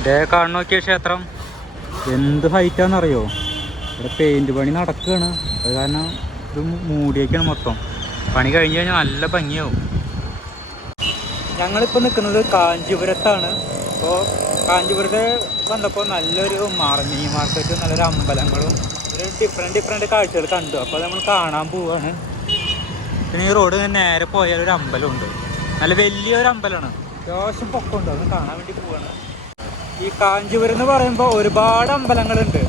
ഇതേ കാണു നോക്കിയ ക്ഷേത്രം എന്ത് ഹൈറ്റാന്നറിയോ? ഇവിടെ പെയിൻറ് പണി നടക്കുകയാണ്. അത് കാരണം ഇത് മൂടിയൊക്കെയാണ് മൊത്തം. പണി കഴിഞ്ഞ് കഴിഞ്ഞാൽ നല്ല ഭംഗിയാവും. ഞങ്ങളിപ്പോൾ നിൽക്കുന്നത് കാഞ്ചീപുരത്താണ്. അപ്പോൾ കാഞ്ചീപുരത്ത് വന്നപ്പോൾ നല്ലൊരു മീൻ മാർക്കറ്റും നല്ലൊരു അമ്പലങ്ങളും ഒരു ഡിഫറെൻറ്റ് കാഴ്ചകൾ കണ്ടു. അപ്പോൾ നമ്മൾ കാണാൻ പോവുകയാണ്. പിന്നെ ഈ റോഡ് നേരെ പോയാൽ ഒരു അമ്പലമുണ്ട്. നല്ല വലിയൊരു അമ്പലമാണ്. അത്യാവശ്യം പൊക്കമുണ്ട്. അതൊന്ന് കാണാൻ വേണ്ടി പോവുകയാണ്. ഈ കാഞ്ചീപുരം എന്ന് പറയുമ്പോൾ ഒരുപാട് അമ്പലങ്ങളുണ്ട്.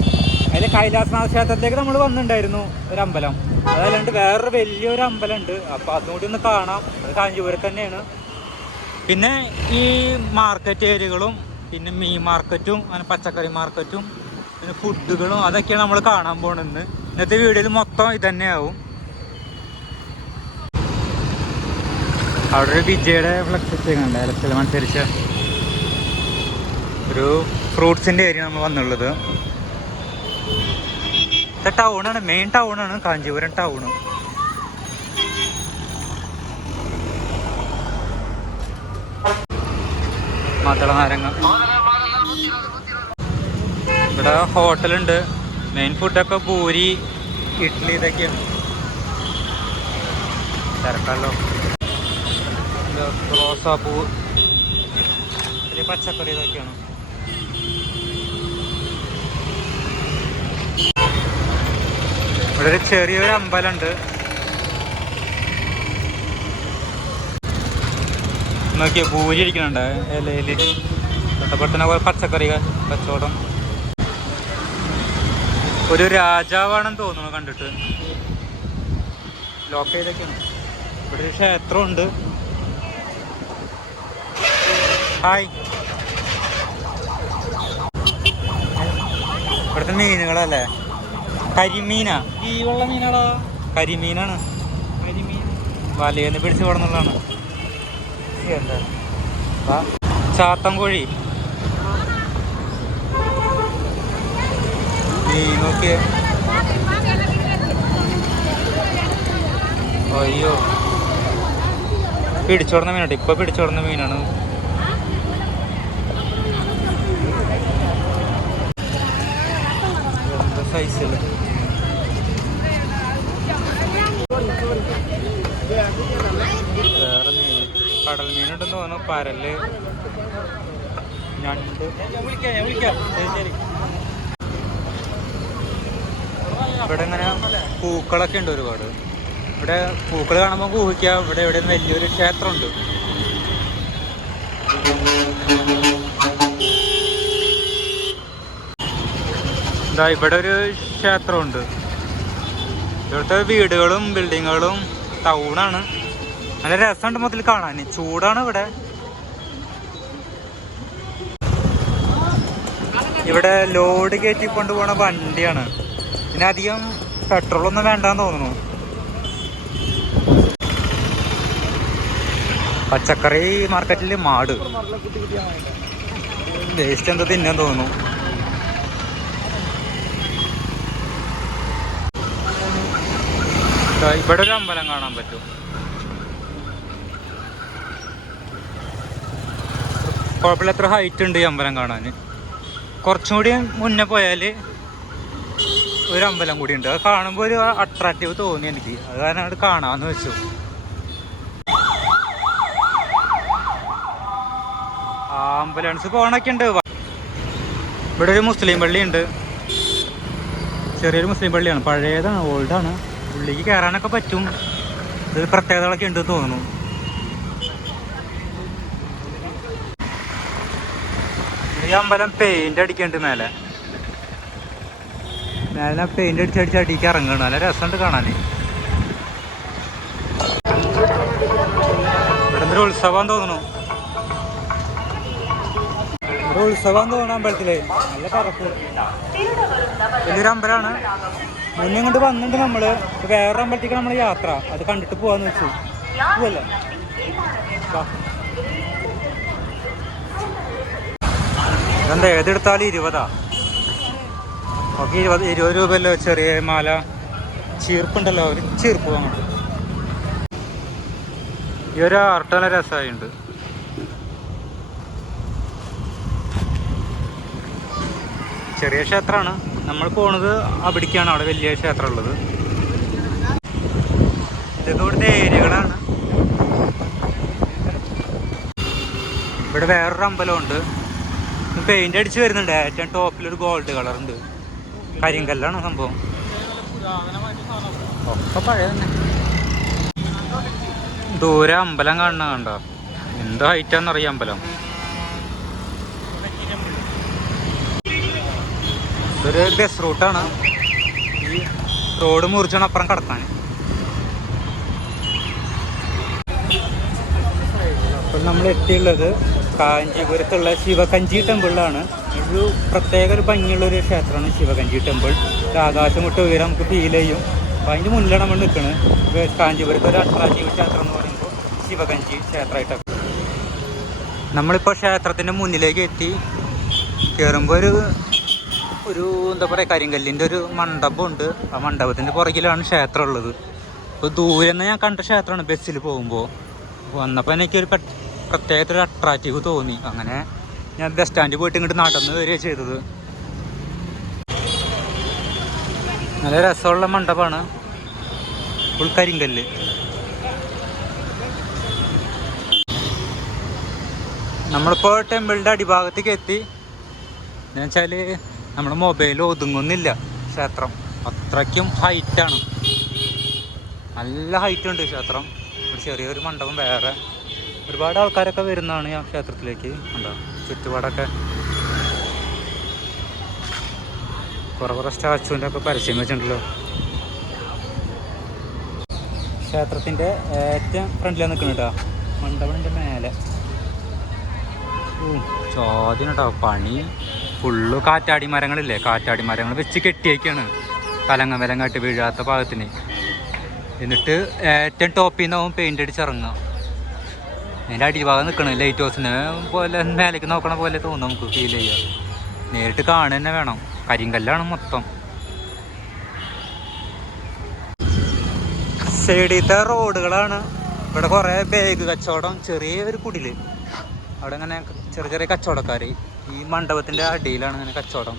അതിൽ കൈലാസനാഥ ക്ഷേത്രത്തിലേക്ക് നമ്മൾ വന്നിട്ടുണ്ടായിരുന്നു ഒരു അമ്പലം. അതല്ലാണ്ട് വേറൊരു വലിയൊരു അമ്പലമുണ്ട്. അപ്പോൾ അതുകൂടി ഒന്ന് കാണാം. അത് കാഞ്ചീപുരത്ത് തന്നെയാണ്. പിന്നെ ഈ മാർക്കറ്റ് ഏരിയകളും പിന്നെ മീൻ മാർക്കറ്റും അങ്ങനെ പച്ചക്കറി മാർക്കറ്റും പിന്നെ ഫുഡുകളും അതൊക്കെയാണ് നമ്മൾ കാണാൻ പോകുന്നത്. ഇന്നത്തെ വീഡിയോയിൽ മൊത്തം ഇതന്നെയാവും. അവിടെ ഒരു വിജയുടെ ഫ്ലക്സ് വെച്ചേക്കുന്നുണ്ട്. ഇലക്ഷൻ അനുസരിച്ച് ഒരു ഫ്രൂട്ട്സിൻ്റെ ഏരിയ നമ്മൾ വന്നുള്ളത്. ഇത് ടൗണാണ്, മെയിൻ ടൗണാണ് കാഞ്ചീപുരം ടൗണ്. മാതള നാരങ്ങ. ഇവിടെ ഹോട്ടലുണ്ട്. മെയിൻ ഫുഡൊക്കെ പൂരി, ഇഡ്ഡലി ഇതൊക്കെയാണ്. തിരക്കല്ലോ. റോസാപ്പൂ, പിന്നെ പച്ചക്കറി ഇതൊക്കെയാണ്. ഇവിടെ ഒരു ചെറിയൊരു അമ്പലമുണ്ട്. നോക്കിയാൽ പൂരി ഇരിക്കുന്നുണ്ട് ഇലയിൽ. തൊട്ടപ്പുറത്തന്നെ കുറെ പച്ചക്കറി കച്ചവടം. ഒരു രാജാവാണെന്ന് തോന്നുന്നു കണ്ടിട്ട്. ലോക്ക് ചെയ്തൊക്കെയാണ്. ഇവിടെ ഒരു ക്ഷേത്രമുണ്ട്. ഹായ്. ഇവിടുത്തെ മീനുകളല്ലേ? കരിമീനാ? ഈ വെള്ള മീനാടാ. കരിമീനാണ്. കരിമീൻ വലയെന്ന് പിടിച്ച് കൊടുന്നുള്ളതാണ്. എന്താ ചാത്തൻ കോഴി. മീൻ നോക്കിയേ. അയ്യോ, പിടിച്ചോടുന്ന മീനാട്ടോ. ഇപ്പൊ പിടിച്ചോടുന്ന മീനാണ്. എന്താ സൈസില്. വേറെ മീൻ, കടൽ മീനുണ്ടെന്ന് തോന്നുന്നു. പരല്, ഞണ്ട്. ശരി. ഇവിടെ ഇങ്ങനെ പൂക്കളൊക്കെ ഉണ്ട് ഒരുപാട്. ഇവിടെ പൂക്കൾ കാണുമ്പോൾ ഊഹിക്കുക ഇവിടെ എവിടെ വലിയൊരു ക്ഷേത്രമുണ്ട്. എന്താ ഇവിടെ ഒരു ക്ഷേത്രമുണ്ട്. ഇവിടുത്തെ വീടുകളും ബിൽഡിങ്ങുകളും ടൗണാണ്. നല്ല രസമുണ്ട് മൊത്തത്തിൽ കാണാൻ. ചൂടാണ് ഇവിടെ. ഇവിടെ ലോഡ് കയറ്റി കൊണ്ടുപോണ വണ്ടിയാണ്. പിന്നെ അധികം പെട്രോളൊന്നും വേണ്ടാന്ന് തോന്നുന്നു. പച്ചക്കറി മാർക്കറ്റിൽ മാട് വേസ്റ്റ് എന്താ തിന്നാൻ തോന്നുന്നു. ഇവിടെ ഒരു അമ്പലം കാണാൻ പറ്റും. കുഴപ്പമില്ല, എത്ര ഹൈറ്റ് ഉണ്ട് ഈ അമ്പലം കാണാൻ. കുറച്ചും കൂടി മുന്നേ പോയാൽ ഒരു അമ്പലം കൂടി ഉണ്ട്. അത് കാണുമ്പോൾ ഒരു അട്രാക്റ്റീവ് തോന്നി എനിക്ക്. അത് കാരണം അത് കാണാമെന്ന് വെച്ചു. ആംബുലൻസ് പോകണൊക്കെ ഉണ്ട്. ഇവിടെ ഒരു മുസ്ലിം പള്ളിയുണ്ട്. ചെറിയൊരു മുസ്ലിം പള്ളിയാണ്. പഴയതാണ്, ഓൾഡാണ്. ഉള്ളിലേക്ക് കയറാനൊക്കെ പറ്റും. ഇത് പ്രത്യേകതകളൊക്കെ ഉണ്ട് തോന്നുന്നു. ഈ അമ്പലം പെയിന്റ് അടിക്കുന്നുണ്ട്. മേലെ പെയിന്റ് അടിച്ചടിച്ച് അടിക്ക് ഇറങ്ങണം. നല്ല രസമുണ്ട് കാണാൻ. ഇവിടെ എന്തൊരു ഉത്സവം തോന്നുന്നു. ഇവിടെ ഉത്സവം തോന്നുന്നു അമ്പലത്തില്. നല്ല തിരക്ക്. വലിയൊരു അമ്പലമാണ്. മുന്നേ ഇങ്ങോട്ട് വന്നിട്ട് നമ്മള് വേറൊരു അമ്പലത്തേക്ക് നമ്മള് യാത്ര. അത് കണ്ടിട്ട് പോവാന്ന് വെച്ചു. പോവല്ലേ? ഇതെന്താ ഏതെടുത്താലും 20. ഓക്കെ, 20 രൂപയല്ലോ. ചെറിയ മാല ചീർപ്പുണ്ടല്ലോ, ഒരു ചീർപ്പ് അങ്ങോട്ട്. ഈ ഒരു ആർട്ട് നല്ല രസമായിട്ടുണ്ട്. ചെറിയ ക്ഷേത്രമാണ്. നമ്മൾ പോണത് അവിടേക്കാണ്, അവിടെ വലിയ ക്ഷേത്രം ഉള്ളത്. ഇതൊക്കെ ഇവിടുത്തെ ഏരിയകളാണ്. ഇവിടെ വേറൊരു അമ്പലമുണ്ട്, പെയിന്റ് അടിച്ച് വരുന്നുണ്ട്. ഏറ്റവും ടോപ്പിലൊരു ഗോൾഡ് കളർ ഉണ്ട്. കരിങ്കല്ലാണ് സംഭവം. ഒക്കെ പഴയ തന്നെ. ദൂരെ അമ്പലം കാണുന്ന കണ്ടോ, എന്ത് ഹൈറ്റാന്നറിയാം അമ്പലം. ഇതൊരു ബസ് റൂട്ടാണ്. ഈ റോഡ് മുറിച്ചാണ് അപ്പുറം കടക്കാൻ. അപ്പോൾ നമ്മൾ എത്തിയുള്ളത് കാഞ്ചീപുരത്തുള്ള ശിവകഞ്ചി ടെമ്പിളിലാണ്. ഒരു പ്രത്യേക ഒരു ഭംഗിയുള്ളൊരു ക്ഷേത്രമാണ് ശിവകഞ്ചി ടെമ്പിൾ. ഒരു ആകാശം വിട്ട് ഉയരം നമുക്ക് ഫീൽ ചെയ്യും. അപ്പോൾ അതിൻ്റെ മുന്നിലാണ് നമ്മൾ നിൽക്കുന്നത്. കാഞ്ചീപുരത്ത് ഒരു അട്രാക്റ്റീവ് ക്ഷേത്രം എന്ന് പറയുമ്പോൾ ശിവകഞ്ചി ക്ഷേത്രമായിട്ടൊക്കെ. നമ്മളിപ്പോൾ ക്ഷേത്രത്തിൻ്റെ മുന്നിലേക്ക് എത്തി. കയറുമ്പോൾ ഒരു എന്താ പറയുക, കരിങ്കല്ലിൻ്റെ ഒരു മണ്ഡപമുണ്ട്. ആ മണ്ഡപത്തിൻ്റെ പുറകിലാണ് ക്ഷേത്രം ഉള്ളത്. അപ്പോൾ ദൂരെ നിന്ന് ഞാൻ കണ്ട ക്ഷേത്രമാണ് ബസ്സിൽ പോകുമ്പോൾ. വന്നപ്പോൾ എനിക്കൊരു പ്രത്യേകത്തൊരു അട്രാക്റ്റീവ് തോന്നി. അങ്ങനെ ഞാൻ ബസ് സ്റ്റാൻഡിൽ പോയിട്ട് ഇങ്ങോട്ട് നടന്ന് വരികയാണ് ചെയ്തത്. നല്ല രസമുള്ള മണ്ഡപമാണ്, ഫുൾ കരിങ്കല്ല്. നമ്മളിപ്പോൾ ടെമ്പിളിൻ്റെ അടിഭാഗത്തേക്ക് എത്തി. എന്ന് വെച്ചാൽ നമ്മുടെ മൊബൈൽ ഒതുങ്ങുന്നില്ല. ക്ഷേത്രം അത്രയ്ക്കും ഹൈറ്റാണ്, നല്ല ഹൈറ്റ് ഉണ്ട് ക്ഷേത്രം. ഒരു ചെറിയൊരു മണ്ഡപം വേറെ. ഒരുപാട് ആൾക്കാരൊക്കെ വരുന്നതാണ് ആ ക്ഷേത്രത്തിലേക്ക്. ഉണ്ടോ ചുറ്റുപാടൊക്കെ കുറേ സ്റ്റാച്ചുവിൻ്റെ ഒക്കെ പരസ്യം വെച്ചിട്ടുണ്ടല്ലോ. ക്ഷേത്രത്തിൻ്റെ ഏറ്റവും ഫ്രണ്ടിലാണ് നിൽക്കുന്നത് കേട്ടോ, മണ്ഡപത്തിൻ്റെ മേലെ. ചോദ്യം കേട്ടോ, പണി ഫുള്ള് കാറ്റാടി മരങ്ങളില്ലേ, കാറ്റാടി മരങ്ങൾ വെച്ച് കെട്ടിയേക്കാണ് കലങ്ങ വിലങ്ങാട്ട് വീഴാത്ത ഭാഗത്തിന്. എന്നിട്ട് ഏറ്റവും ടോപ്പിൽ നിന്നാവും പെയിൻ്റ് അടിച്ചിറങ്ങുക. അതിൻ്റെ അടിഭാഗം നിൽക്കണം, ലൈറ്റ് ഹൗസിന് പോലെ മേലേക്ക് നോക്കണ പോലെ തോന്നും നമുക്ക് ഫീൽ ചെയ്യുക. നേരിട്ട് കാണുക തന്നെ വേണം. കരിങ്കല്ലാണ് മൊത്തം. സൈഡിലത്തെ റോഡുകളാണ്. ഇവിടെ കുറേ ബാഗ് കച്ചവടം, ചെറിയൊരു കുടില്. അവിടെ ഇങ്ങനെ ചെറിയ ചെറിയ കച്ചവടക്കാർ. ഈ മണ്ഡപത്തിൻ്റെ അടിയിലാണ് ഇങ്ങനെ കച്ചവടം.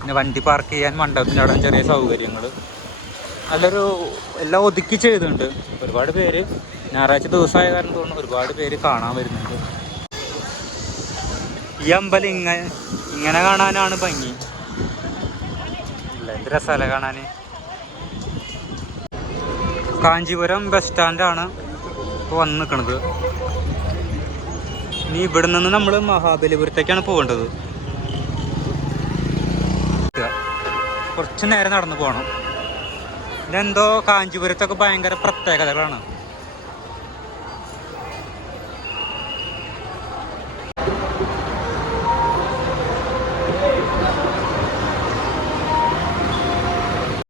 പിന്നെ വണ്ടി പാർക്ക് ചെയ്യാൻ മണ്ഡപത്തിൻ്റെ അവിടെ ചെറിയ സൗകര്യങ്ങൾ. നല്ലൊരു എല്ലാം ഒതുക്കി ചെയ്തിട്ടുണ്ട്. ഒരുപാട് പേര് ഞായറാഴ്ച ദിവസമായ കാരണം തോന്നുന്നു ഒരുപാട് പേര് കാണാൻ വരുന്നുണ്ട്. ഈ അമ്പലം ഇങ്ങനെ കാണാനാണ് ഭംഗി. എന്ത് രസമല്ലേ കാണാൻ. കാഞ്ചീപുരം ബസ് സ്റ്റാൻഡാണ് ഇപ്പോൾ വന്ന് നിൽക്കുന്നത്. ഇനി ഇവിടെ നിന്ന് നമ്മൾ മഹാബലിപുരത്തേക്കാണ് പോകേണ്ടത്. കുറച്ച് നേരം നടന്നു പോകണം. ഇതെന്തോ കാഞ്ചീപുരത്തൊക്കെ ഭയങ്കര പ്രത്യേകതകളാണ്.